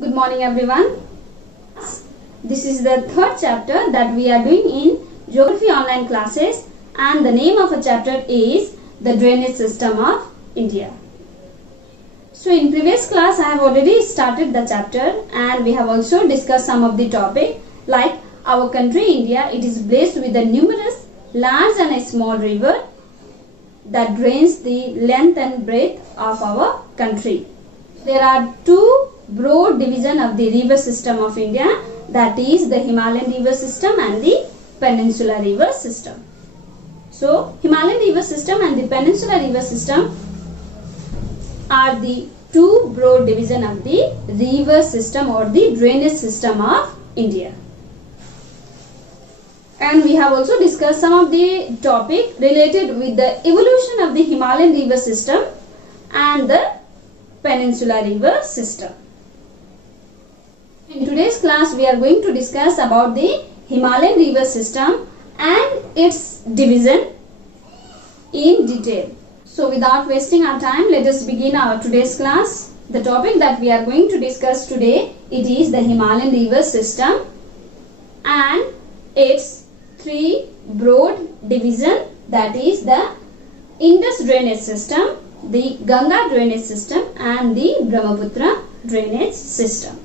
Good morning everyone. This is the third chapter that we are doing in Geography online classes, and the name of a chapter is the drainage system of India. So in previous class I have already started the chapter and we have also discussed some of the topic like our country India. It is blessed with the numerous large and a small river that drains the length and breadth of our country. There are two broad division of the river system of India, that is the Himalayan river system and the Peninsular river system. So Himalayan river system and the Peninsular river system are the two broad division of the river system or the drainage system of India. And we have also discussed some of the topic related with the evolution of the Himalayan river system and the Peninsular river system. In today's class we are going to discuss about the Himalayan river system and its division in detail. So without wasting our time, let us begin our today's class. The topic that we are going to discuss today, it is the Himalayan river system and its three broad division, that is the Indus drainage system, the Ganga drainage system and the Brahmaputra drainage system.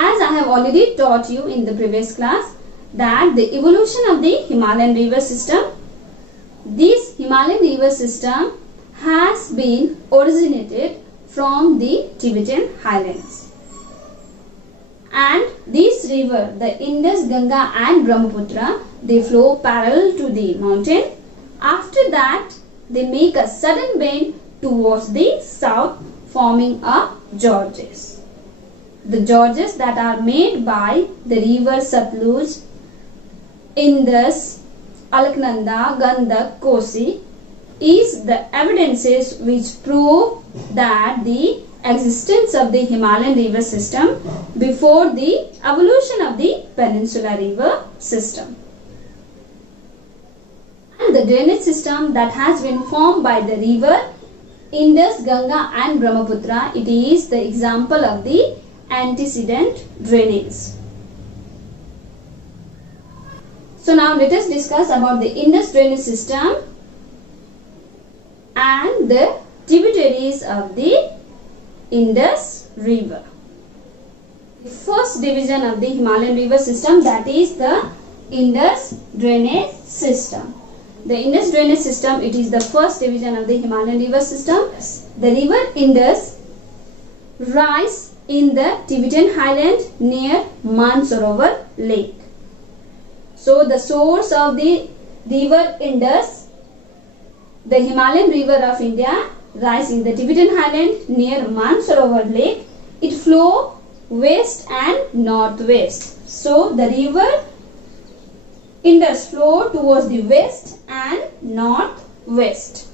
As I have already taught you in the previous class that the evolution of the Himalayan river system, this Himalayan river system has been originated from the Tibetan highlands. And this river, the Indus, Ganga and Brahmaputra, they flow parallel to the mountain. After that, they make a sudden bend towards the south, forming a gorges. The gorges that are made by the river Satluj, Indus, Alaknanda, Gandak, Kosi is the evidences which prove that the existence of the Himalayan river system before the evolution of the Peninsular river system. And the drainage system that has been formed by the river Indus, Ganga and Brahmaputra, it is the example of the antecedent drainage. So now let us discuss about the Indus drainage system and the tributaries of the Indus river. The first division of the Himalayan river system, that is the Indus drainage system. The Indus drainage system, it is the first division of the Himalayan river system. The river Indus rises in the Tibetan highland near Mansarovar lake. So the source of the river Indus, the Himalayan river of India, rises in the Tibetan highland near Mansarovar lake. It flows west and northwest. So the river Indus flows towards the west and northwest.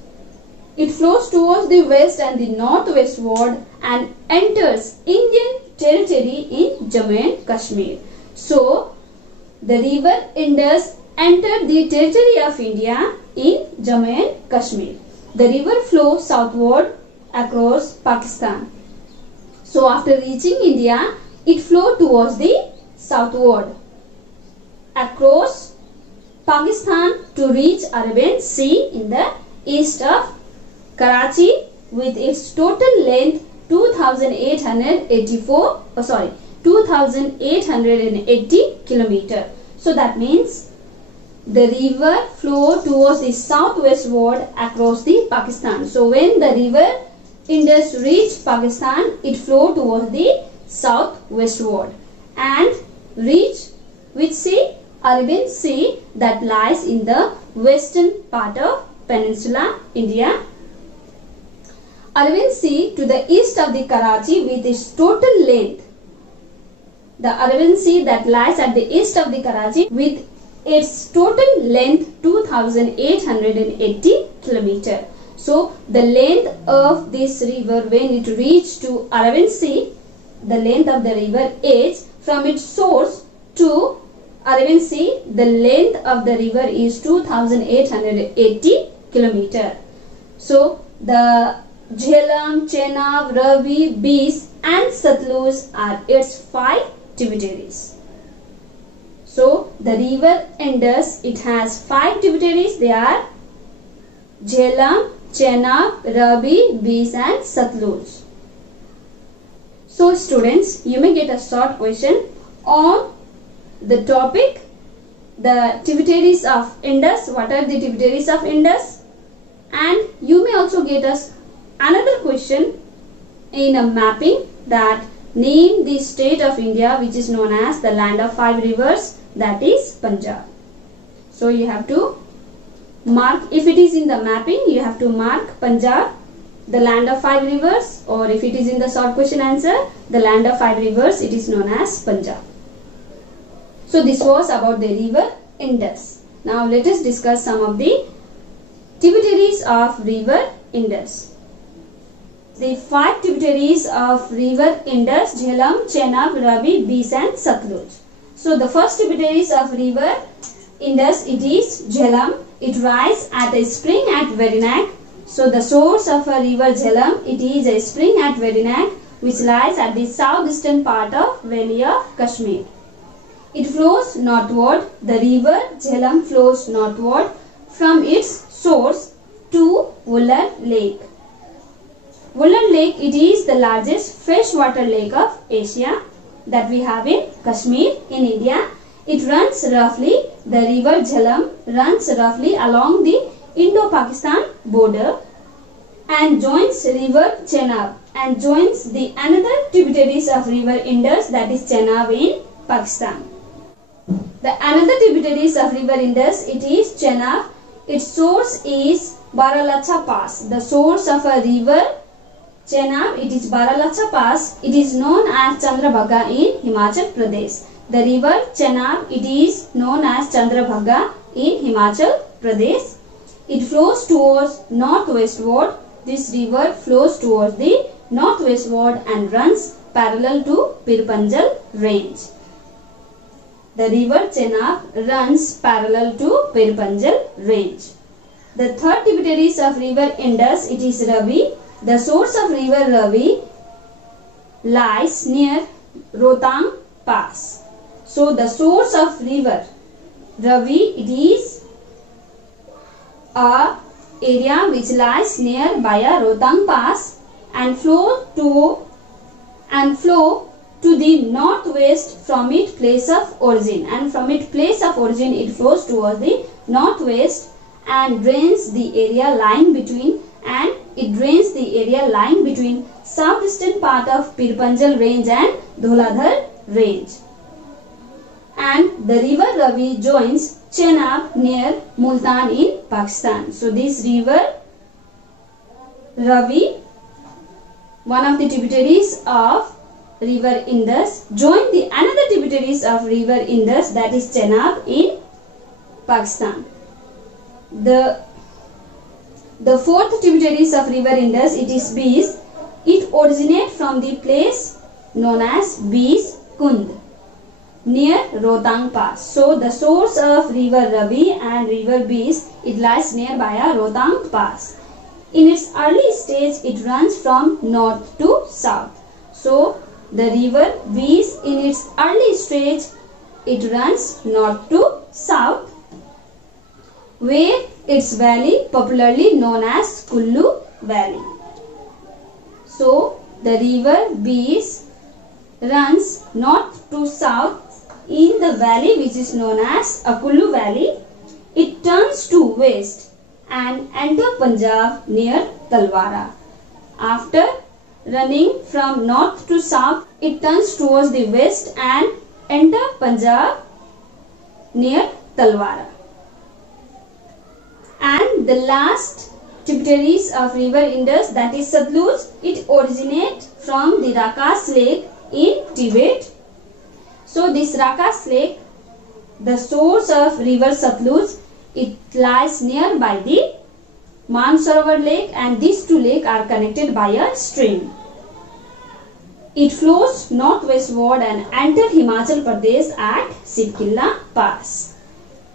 It flows towards the west and the northwestward and enters Indian territory in Jammu and Kashmir. So the river Indus entered the territory of India in Jammu and Kashmir. The river flows southward across Pakistan. So after reaching India, it flows towards the southward across Pakistan to reach Arabian Sea in the east of Karachi with its total length 2,880 kilometer. So that means the river flow towards the southwestward across the Pakistan. So when the river Indus reached Pakistan, it flow towards the southwestward and reach which sea? Arabian Sea, that lies in the western part of Peninsula India. Arabian Sea to the east of the Karachi with its total length. The Arabian Sea that lies at the east of the Karachi with its total length 2,880 kilometer. So the length of this river when it reaches to Arabian Sea, the length of the river is from its source to Arabian Sea, the length of the river is 2,880 kilometer. So the Jhelum, Chenab, Ravi, Beas and Satluj are its 5 tributaries. So the river Indus, it has 5 tributaries. They are Jhelum, Chenab, Ravi, Beas and Satluj. So students, you may get a short question on the topic, the tributaries of Indus. What are the tributaries of Indus? And you may also get us another question in a mapping, that name the state of India which is known as the land of 5 rivers, that is Punjab. So you have to mark, if it is in the mapping, you have to mark Punjab, the land of 5 rivers, or if it is in the short question answer, the land of 5 rivers, it is known as Punjab. So this was about the river Indus. Now let us discuss some of the tributaries of river Indus. The 5 tributaries of river Indus: Jhelum, Chenab, Ravi, Beas and Satluj. So the first tributaries of river Indus, it is Jhelum. It rises at a spring at Vedinak. So the source of a river Jhelum, it is a spring at Vedinak which lies at the southeastern part of Valley of Kashmir. It flows northward. The river Jhelum flows northward from its source to Wular Lake. Wular Lake, it is the largest freshwater lake of Asia that we have in Kashmir in India. It runs roughly, the river Jhelum runs roughly along the Indo-Pakistan border and joins river Chenab and joins the another tributaries of river Indus, that is Chenab in Pakistan. The another tributaries of river Indus, it is Chenab. Its source is Baralacha Pass. The source of a river Chenab, it is Baralacha Pass. It is known as Chandrabhaga in Himachal Pradesh. The river Chenab, it is known as Chandrabhaga in Himachal Pradesh. It flows towards northwestward. This river flows towards the northwestward and runs parallel to Pirpanjal range. The river Chenab runs parallel to Pirpanjal range. The third tributaries of river Indus, it is Ravi. The source of river Ravi lies near Rohtang Pass. So the source of river Ravi, it is a area which lies near by a Rohtang Pass and flow to the northwest from its place of origin, and from its place of origin it flows towards the northwest and drains the area lying between southeastern part of Pirpanjal range and Dholadhar range. And the river Ravi joins Chenab near Multan in Pakistan. So this river Ravi, one of the tributaries of river Indus, join the another tributaries of river Indus, that is Chenab in Pakistan. The fourth tributaries of river Indus, it is Beas. It originates from the place known as Beas Kund near Rohtang Pass. So the source of river Ravi and river Beas, it lies nearby a Rohtang Pass. In its early stage, it runs from north to south. So the river Beas, in its early stage, it runs north to south, where its valley popularly known as Kullu Valley. So the river Beas runs north to south in the valley which is known as Kullu Valley. It turns to west and enters Punjab near Talwara. After running from north to south, it turns towards the west and enters Punjab near Talwara. And the last tributaries of river Indus, that is Satluj, it originates from the Rakas Lake in Tibet. So this Rakas Lake, the source of river Satluj, it lies nearby the Mansarovar Lake, and these two lakes are connected by a stream. It flows northwestward and enters Himachal Pradesh at Sipkilla Pass.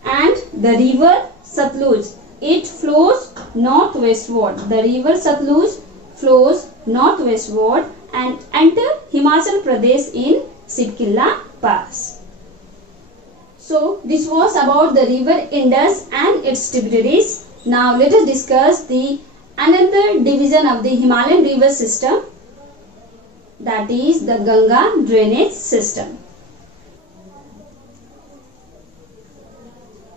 And the river Satluj, it flows northwestward. The river Satluj flows northwestward and enter Himachal Pradesh in Sitkilla Pass. So this was about the river Indus and its tributaries. Now let us discuss the another division of the Himalayan river system, that is the Ganga drainage system.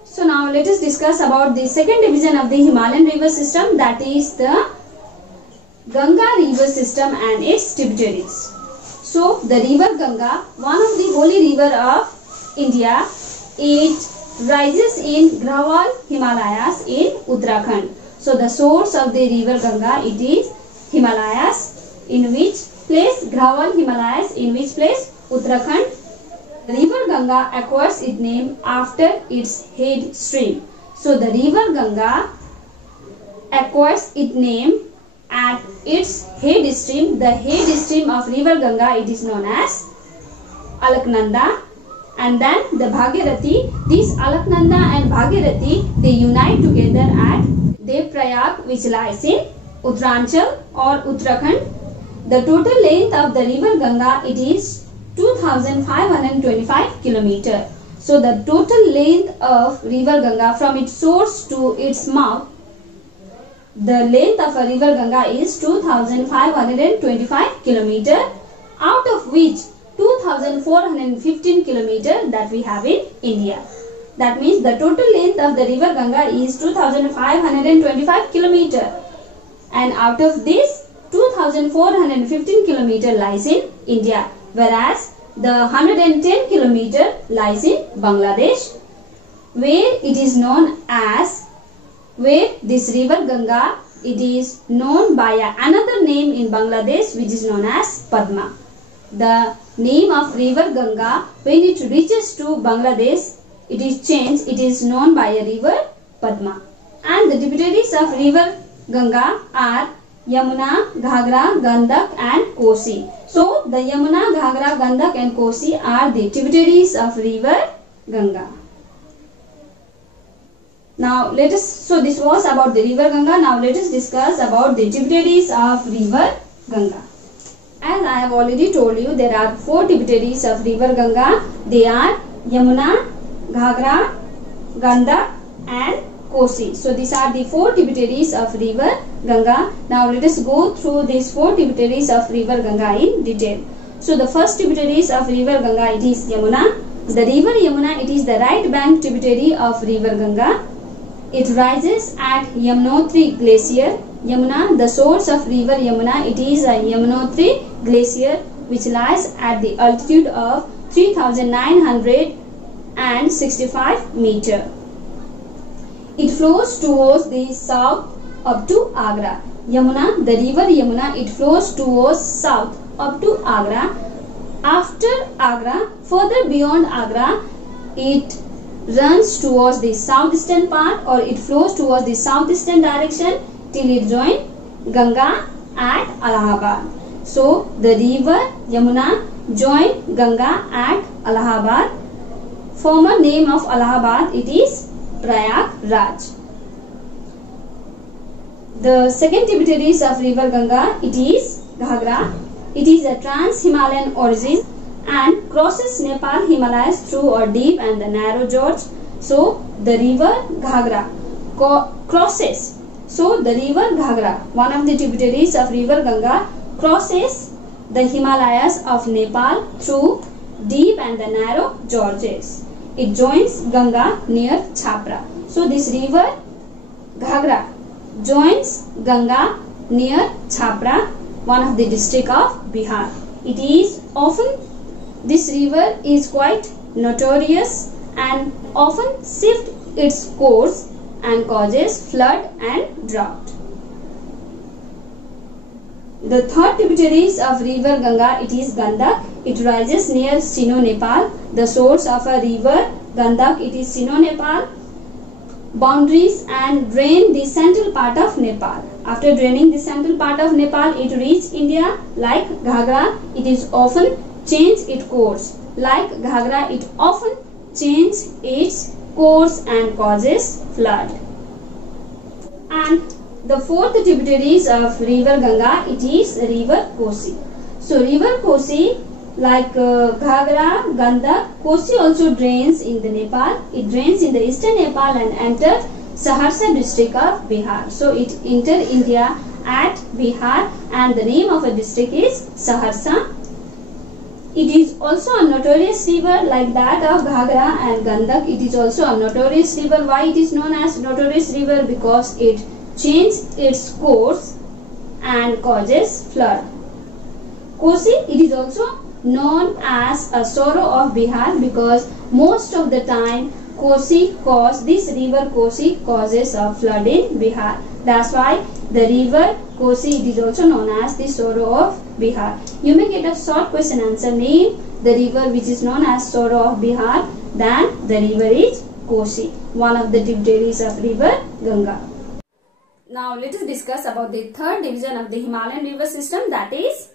So now let us discuss about the second division of the Himalayan river system, that is the Ganga river system and its tributaries. So the river Ganga, one of the holy river of India, it rises in Garhwal Himalayas in Uttarakhand. So the source of the river Ganga, it is Himalayas. In which place? Garhwal Himalayas. In which place? Uttarakhand. The river Ganga acquires its name after its head stream. So the river Ganga acquires its name at its head stream. The head stream of river Ganga, it is known as Alaknanda. And then the Bhagirathi. This Alaknanda and Bhagirathi, they unite together at Devprayag, which lies in Uttaranchal or Uttarakhand. The total length of the river Ganga, it is 2525 km. So the total length of river Ganga from its source to its mouth, the length of a river Ganga is 2525 km, out of which 2415 km that we have in India. That means the total length of the river Ganga is 2525 km, and out of this 2415 km lies in India, whereas the 110 km lies in Bangladesh, where it is known as, where this river Ganga, it is known by another name in Bangladesh, which is known as Padma. The name of river Ganga, when it reaches to Bangladesh, it is changed, it is known by a river Padma. And the tributaries of river Ganga are Yamuna, Ghagra, Gandak and Kosi. So the Yamuna, Ghagra, Gandak and Kosi are the tributaries of river Ganga. Now let us, so this was about the river Ganga. Now let us discuss about the tributaries of river Ganga. As I have already told you, there are 4 tributaries of river Ganga. They are Yamuna, Ghagra, Gandak and Kosi. So these are the 4 tributaries of river Ganga. Now let us go through these 4 tributaries of river Ganga in detail. So the first tributaries of river Ganga, it is Yamuna. The river Yamuna, it is the right bank tributary of river Ganga. It rises at Yamunotri glacier. Yamuna, the source of river Yamuna, it is a Yamunotri glacier which lies at the altitude of 3965 meter. It flows towards the south up to Agra. Yamuna, the river Yamuna, it flows towards south up to Agra. After Agra, further beyond Agra, it runs towards the southeastern part, or it flows towards the southeastern direction till it joins Ganga at Allahabad. So the river Yamuna joins Ganga at Allahabad. Former name of Allahabad, it is Prayagraj. The second tributaries of river Ganga, it is Ghagra. It is a trans-Himalayan origin and crosses Nepal Himalayas through a deep and the narrow gorge. So the river Ghagra crosses. So the river Ghagra, one of the tributaries of river Ganga, crosses the Himalayas of Nepal through deep and the narrow gorges. It joins Ganga near Chhapra. So this river Ghagra joins Ganga near Chhapra, one of the district of Bihar. It is often, this river is quite notorious and often shifts its course and causes flood and drought. The third tributaries of river Ganga, it is Gandak. It rises near Sino, Nepal. The source of a river Gandak, it is Sino, Nepal. Boundaries and drain the central part of Nepal. After draining the central part of Nepal, it reaches India. Like Ghagra, it is often change its course. Like Ghagra, it often changes its course and causes flood. And the fourth tributaries of river Ganga, it is river Kosi. So river Kosi, like Ghagra, Gandak, Kosi also drains in the Nepal. It drains in the eastern Nepal and enters Saharsa district of Bihar. So it entered India at Bihar and the name of a district is Saharsa. It is also a notorious river like that of Ghagra and Gandak. It is also a notorious river. Why it is known as notorious river? Because it changes its course and causes flood. Kosi, it is also known as a sorrow of Bihar because most of the time this river Kosi causes a flood in Bihar. That's why the river Kosi, it is also known as the sorrow of Bihar. You may get a short question answer. Name the river which is known as sorrow of Bihar. Then the river is Kosi, one of the tributaries of river Ganga. Now let us discuss about the third division of the Himalayan river system, that is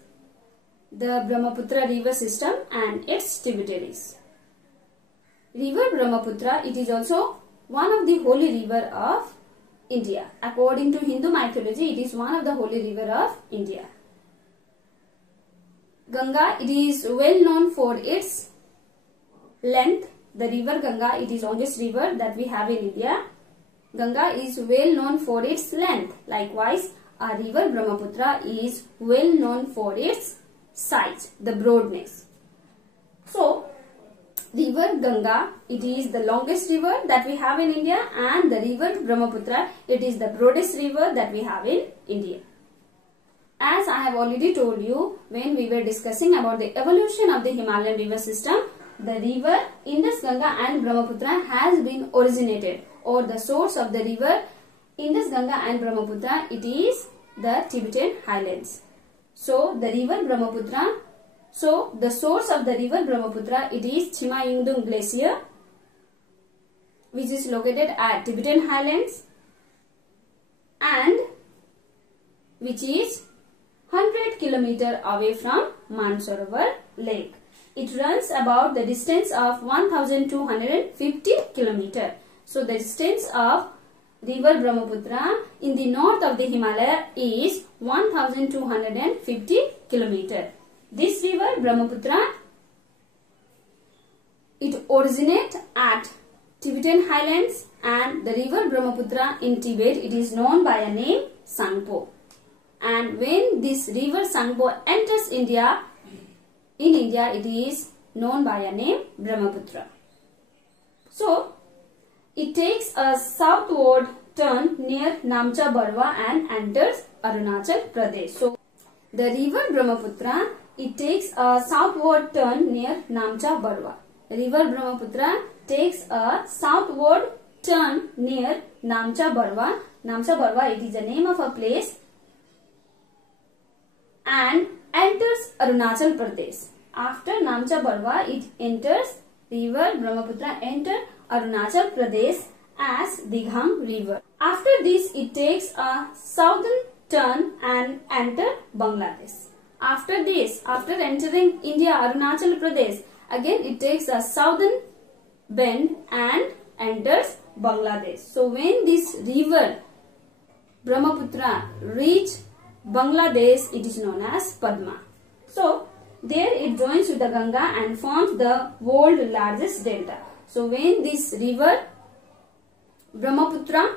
the Brahmaputra river system and its tributaries. River Brahmaputra, it is also one of the holy river of India. According to Hindu mythology, it is one of the holy river of India. Ganga, it is well known for its length. The river Ganga, it is the longest river that we have in India. Ganga is well known for its length. Likewise, our river Brahmaputra is well known for its size, the broadness. So, river Ganga, it is the longest river that we have in India, and the river Brahmaputra, it is the broadest river that we have in India. As I have already told you when we were discussing about the evolution of the Himalayan river system, the river Indus, Ganga and Brahmaputra has been originated, or the source of the river Indus, Ganga and Brahmaputra, it is the Tibetan highlands. So the river Brahmaputra, so the source of the river Brahmaputra, it is Chima Yingdung Glacier, which is located at Tibetan highlands and which is 100 km away from Mansarovar lake. It runs about the distance of 1250 km. So the distance of river Brahmaputra in the north of the Himalaya is 1250 km. This river Brahmaputra, it originates at Tibetan highlands, and the river Brahmaputra in Tibet, it is known by a name Sangpo. And when this river Sangpo enters India, in India it is known by a name Brahmaputra. So, it takes a southward turn near Namcha Barwa and enters Arunachal Pradesh. So, the river Brahmaputra, it takes a southward turn near Namcha Barwa. River Brahmaputra takes a southward turn near Namcha Barwa. Namcha Barwa, it is the name of a place, and enters Arunachal Pradesh. After Namcha Barwa, it enters, river Brahmaputra enter Arunachal Pradesh as Dighang river. After this, it takes a southern turn and enter Bangladesh. After this, after entering India, Arunachal Pradesh, again it takes a southern bend and enters Bangladesh. So when this river Brahmaputra reach Bangladesh, it is known as Padma. So there it joins with the Ganga and forms the world's largest delta. So when this river Brahmaputra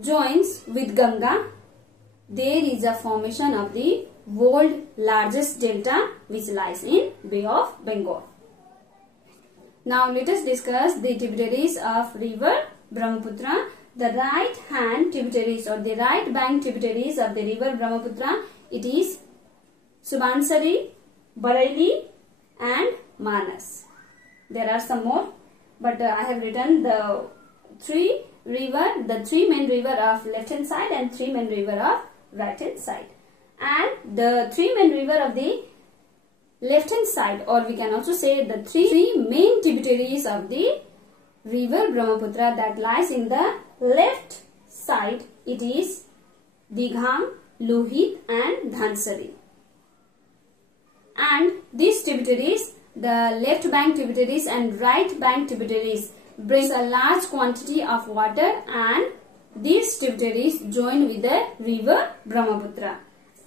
joins with Ganga, there is a formation of the world's largest delta which lies in Bay of Bengal. Now let us discuss the tributaries of river Brahmaputra. The right hand tributaries or the right bank tributaries of the river Brahmaputra, it is Subansari, Bareilly and Manas. There are some more, but I have written the three main river of left hand side and three main river of right hand side. And the three main river of the left hand side, or we can also say the three main tributaries of the river Brahmaputra that lies in the left side, it is Dighang, Lohit and Dhansari. And these tributaries, the left bank tributaries and right bank tributaries, brings a large quantity of water and these tributaries join with the river Brahmaputra.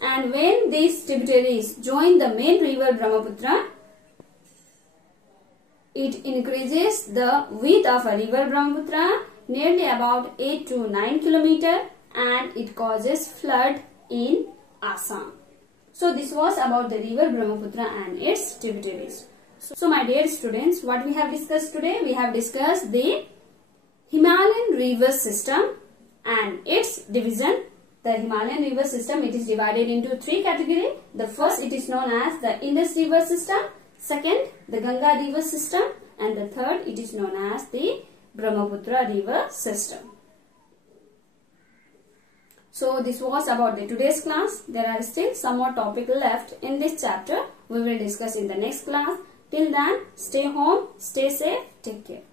And when these tributaries join the main river Brahmaputra, it increases the width of a river Brahmaputra nearly about 8 to 9 km and it causes flood in Assam. So this was about the river Brahmaputra and its tributaries. So my dear students, what we have discussed today? We have discussed the Himalayan river system and its division. The Himalayan river system, it is divided into 3 categories. The first, it is known as the Indus river system. Second, the Ganga river system. And the third, it is known as the Brahmaputra river system. So this was about the today's class. There are still some more topic left in this chapter. We will discuss in the next class. Till then, stay home, stay safe, take care.